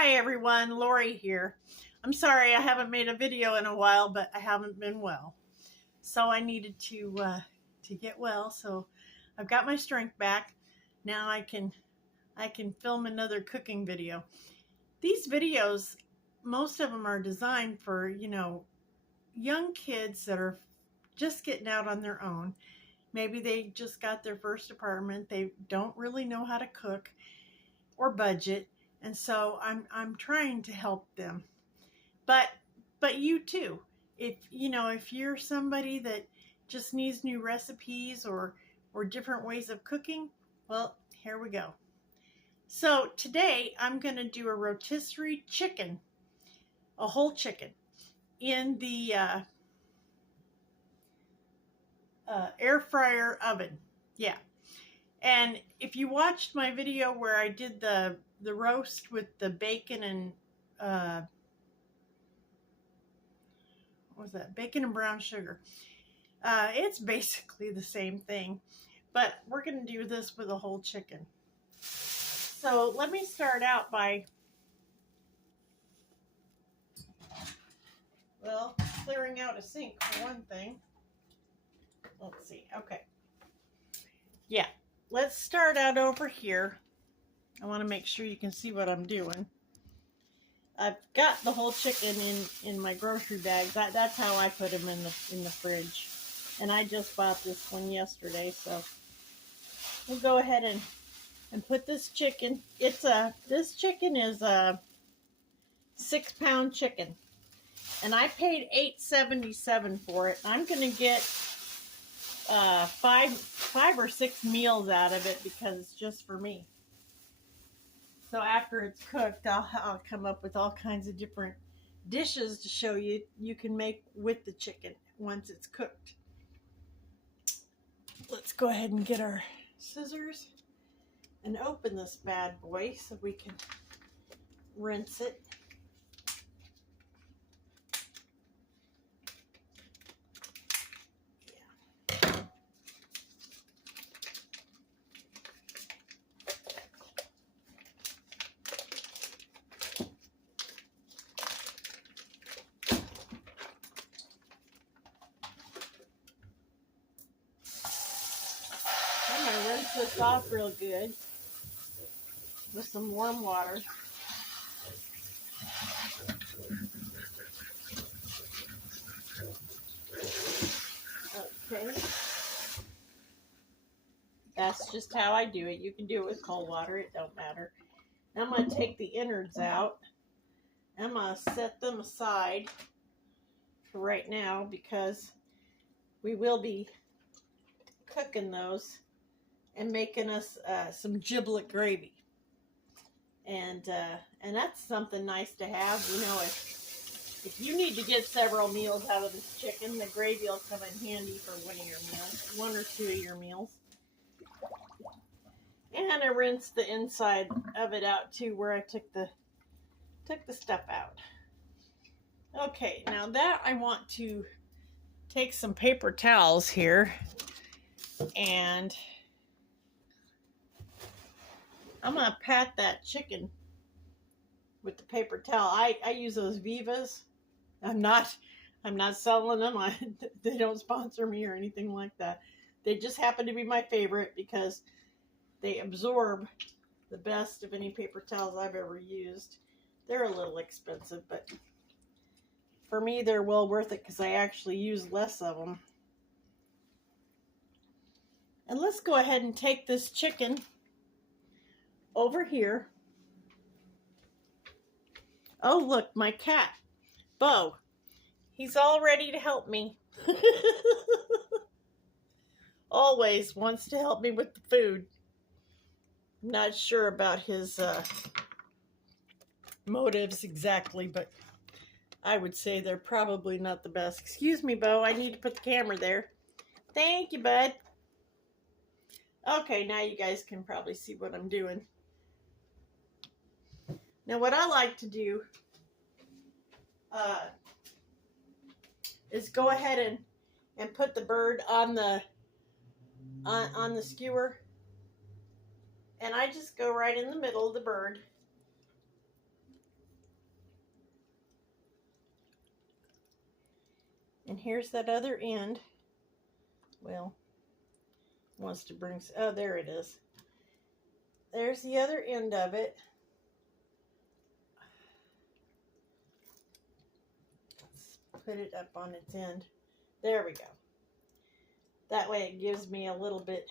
Hi everyone, Lori here. I'm sorry I haven't made a video in a while, but I haven't been well. So I needed to get well. So I've got my strength back. Now I can film another cooking video. These videos, most of them are designed for, young kids that are just getting out on their own. Maybe they just got their first apartment. They don't really know how to cook or budget. And so I'm trying to help them. But you too. If you're somebody that just needs new recipes or different ways of cooking, well, here we go. So today I'm going to do a rotisserie chicken, a whole chicken in the air fryer oven. Yeah. And if you watched my video where I did the roast with the bacon and what was that? Bacon and brown sugar. It's basically the same thing, but we're going to do this with a whole chicken. So let me start out by, well, clearing out a sink for one thing. Let's see. Okay. Yeah. Let's start out over here. I want to make sure you can see what I'm doing. I've got the whole chicken in my grocery bag. That's how I put them in the fridge. And I just bought this one yesterday, so we'll go ahead and put this chicken. This chicken is a 6-pound chicken, and I paid $8.77 for it. I'm gonna get five or six meals out of it because it's just for me. So after it's cooked, I'll come up with all kinds of different dishes to show you can make with the chicken once it's cooked. Let's go ahead and get our scissors and open this bad boy so we can rinse it. I'm going to rinse this off real good with some warm water. Okay. That's just how I do it. You can do it with cold water. It don't matter. Now I'm going to take the innards out. I'm going to set them aside for right now because we will be cooking those and making us some giblet gravy, and that's something nice to have. If you need to get several meals out of this chicken, the gravy will come in handy for one or two of your meals. And I rinsed the inside of it out too, where I took the stuff out. Okay, now that I want to take some paper towels here, and I'm going to pat that chicken with the paper towel. I use those Vivas. I'm not selling them. They don't sponsor me or anything like that. They just happen to be my favorite because they absorb the best of any paper towels I've ever used. They're a little expensive, but for me, they're well worth it because I actually use less of them. And let's go ahead and take this chicken over here. Oh, look, my cat, Bo. He's all ready to help me. Always wants to help me with the food. I'm not sure about his motives exactly, but I would say they're probably not the best. Excuse me, Bo. I need to put the camera there. Thank you, bud. Okay, now you guys can probably see what I'm doing. Now, what I like to do is go ahead and put the bird on the skewer, and I just go right in the middle of the bird And here's that other end. Well, wants to bring, oh, there it is. There's the other end of it. Let's put it up on its end. There we go. That way it gives me a little bit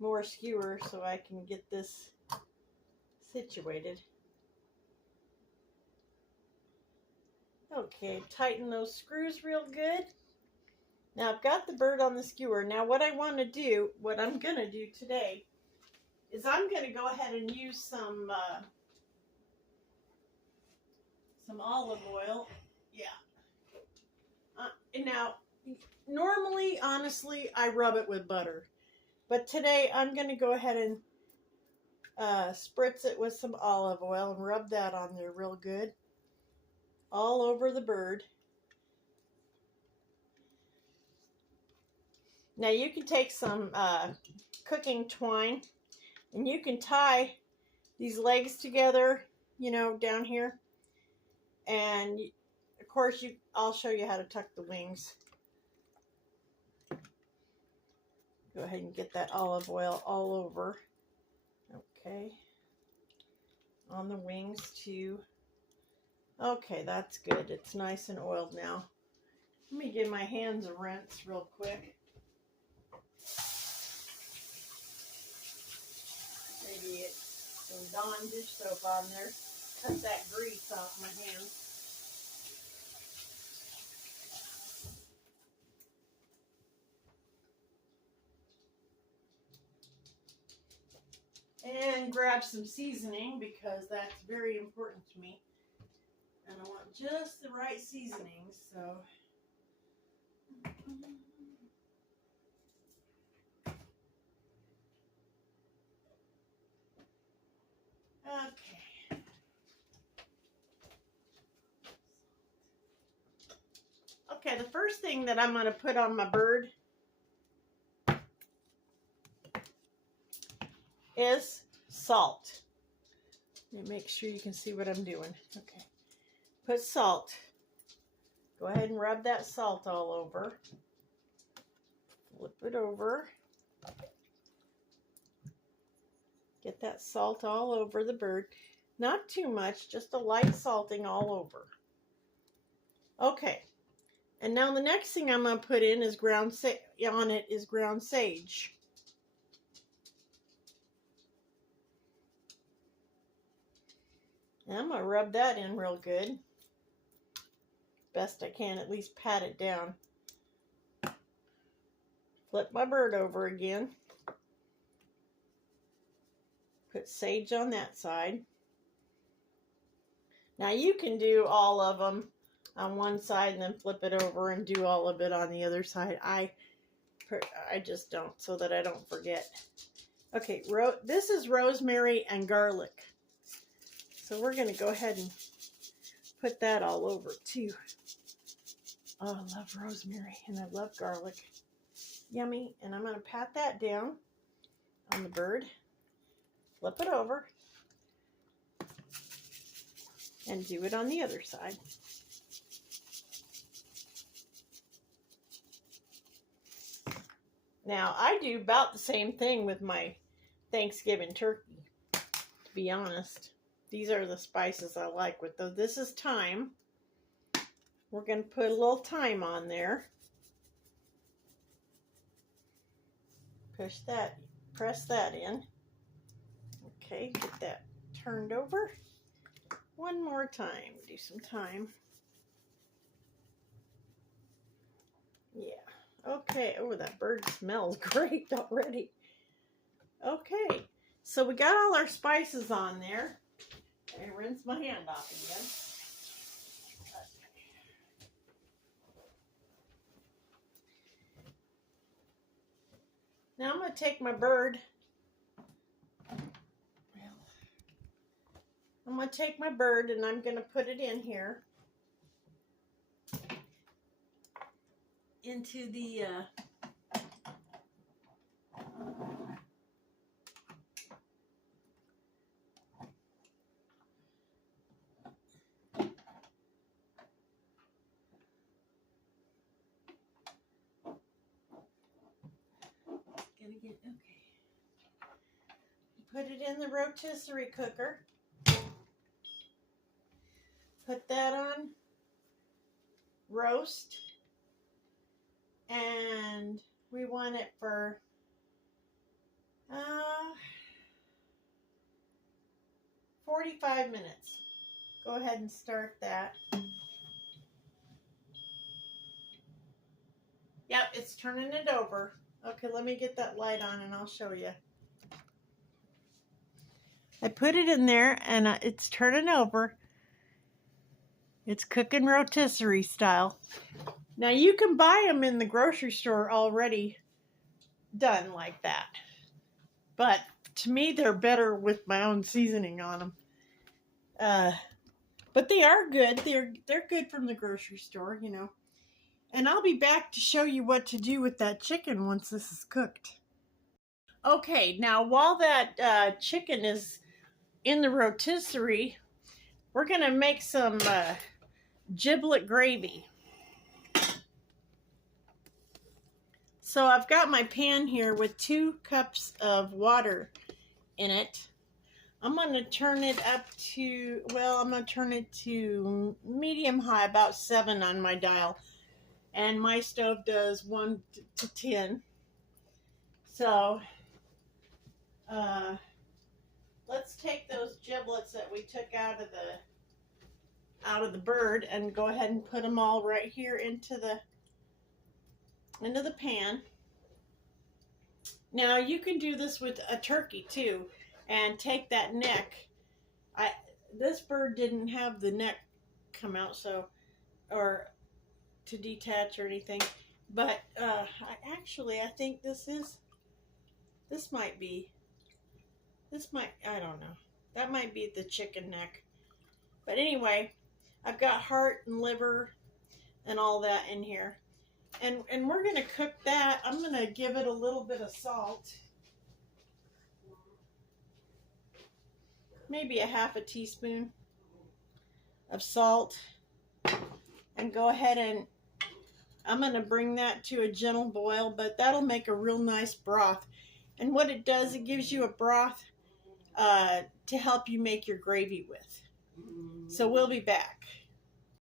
more skewer so I can get this situated. Okay, tighten those screws real good. Now I've got the bird on the skewer. Now what I want to do, what I'm going to do today, is I'm going to go ahead and use some olive oil. Yeah. And now, normally, honestly, I rub it with butter. But today I'm going to go ahead and spritz it with some olive oil and rub that on there real good. All over the bird. Now you can take some cooking twine and you can tie these legs together, you know, down here. And of course, I'll show you how to tuck the wings. Go ahead and get that olive oil all over. Okay. On the wings too. Okay, that's good. It's nice and oiled now. Let me give my hands a rinse real quick. Maybe get some Dawn dish soap on there. Cut that grease off my hands. And grab some seasoning because that's very important to me. And I want just the right seasoning, so. Okay. Okay, the first thing that I'm going to put on my bird is salt. Let me make sure you can see what I'm doing. Okay. Put salt. Go ahead and rub that salt all over. Flip it over. Get that salt all over the bird. Not too much, just a light salting all over. Okay. And now the next thing I'm going to put in is ground sage. And I'm going to rub that in real good. Best I can, at least pat it down. Flip my bird over again. Put sage on that side. Now you can do all of them on one side and then flip it over and do all of it on the other side. I just don't, so that I don't forget. Okay, this is rosemary and garlic. So we're going to go ahead and put that all over too. Oh, I love rosemary and I love garlic. Yummy. And I'm going to pat that down on the bird. Flip it over. And do it on the other side. Now, I do about the same thing with my Thanksgiving turkey, to be honest. These are the spices I like with those. This is thyme. We're going to put a little thyme on there. Press that in. Okay, get that turned over. One more time, do some thyme. Yeah, okay. Oh, that bird smells great already. Okay, so we got all our spices on there. I rinse my hand off again. Now I'm going to take my bird. I'm going to take my bird and I'm going to put it in here. Into the put it in the rotisserie cooker. Put that on roast. And we want it for 45 minutes. Go ahead and start that. Yep, it's turning it over. Okay, let me get that light on and I'll show you. I put it in there and it's turning over. It's cooking rotisserie style. Now you can buy them in the grocery store already done like that. But to me, they're better with my own seasoning on them. But they are good. They're good from the grocery store, you know. And I'll be back to show you what to do with that chicken once this is cooked. Okay, now while that chicken is in the rotisserie, we're going to make some giblet gravy. So I've got my pan here with 2 cups of water in it. I'm going to turn it up to, well, I'm going to turn it to medium high, about 7 on my dial. And my stove does 1 to 10. So let's take those giblets that we took out of the bird and go ahead and put them all right here into the pan. Now you can do this with a turkey too, and take that neck. This bird didn't have the neck come out, so, or to detach or anything, but I think this might, I don't know, that might be the chicken neck. But anyway, I've got heart and liver and all that in here. And we're going to cook that. I'm going to give it a little bit of salt. Maybe a half a teaspoon of salt. And go ahead and I'm going to bring that to a gentle boil, but that'll make a real nice broth. And what it does, it gives you a broth to help you make your gravy with. So we'll be back.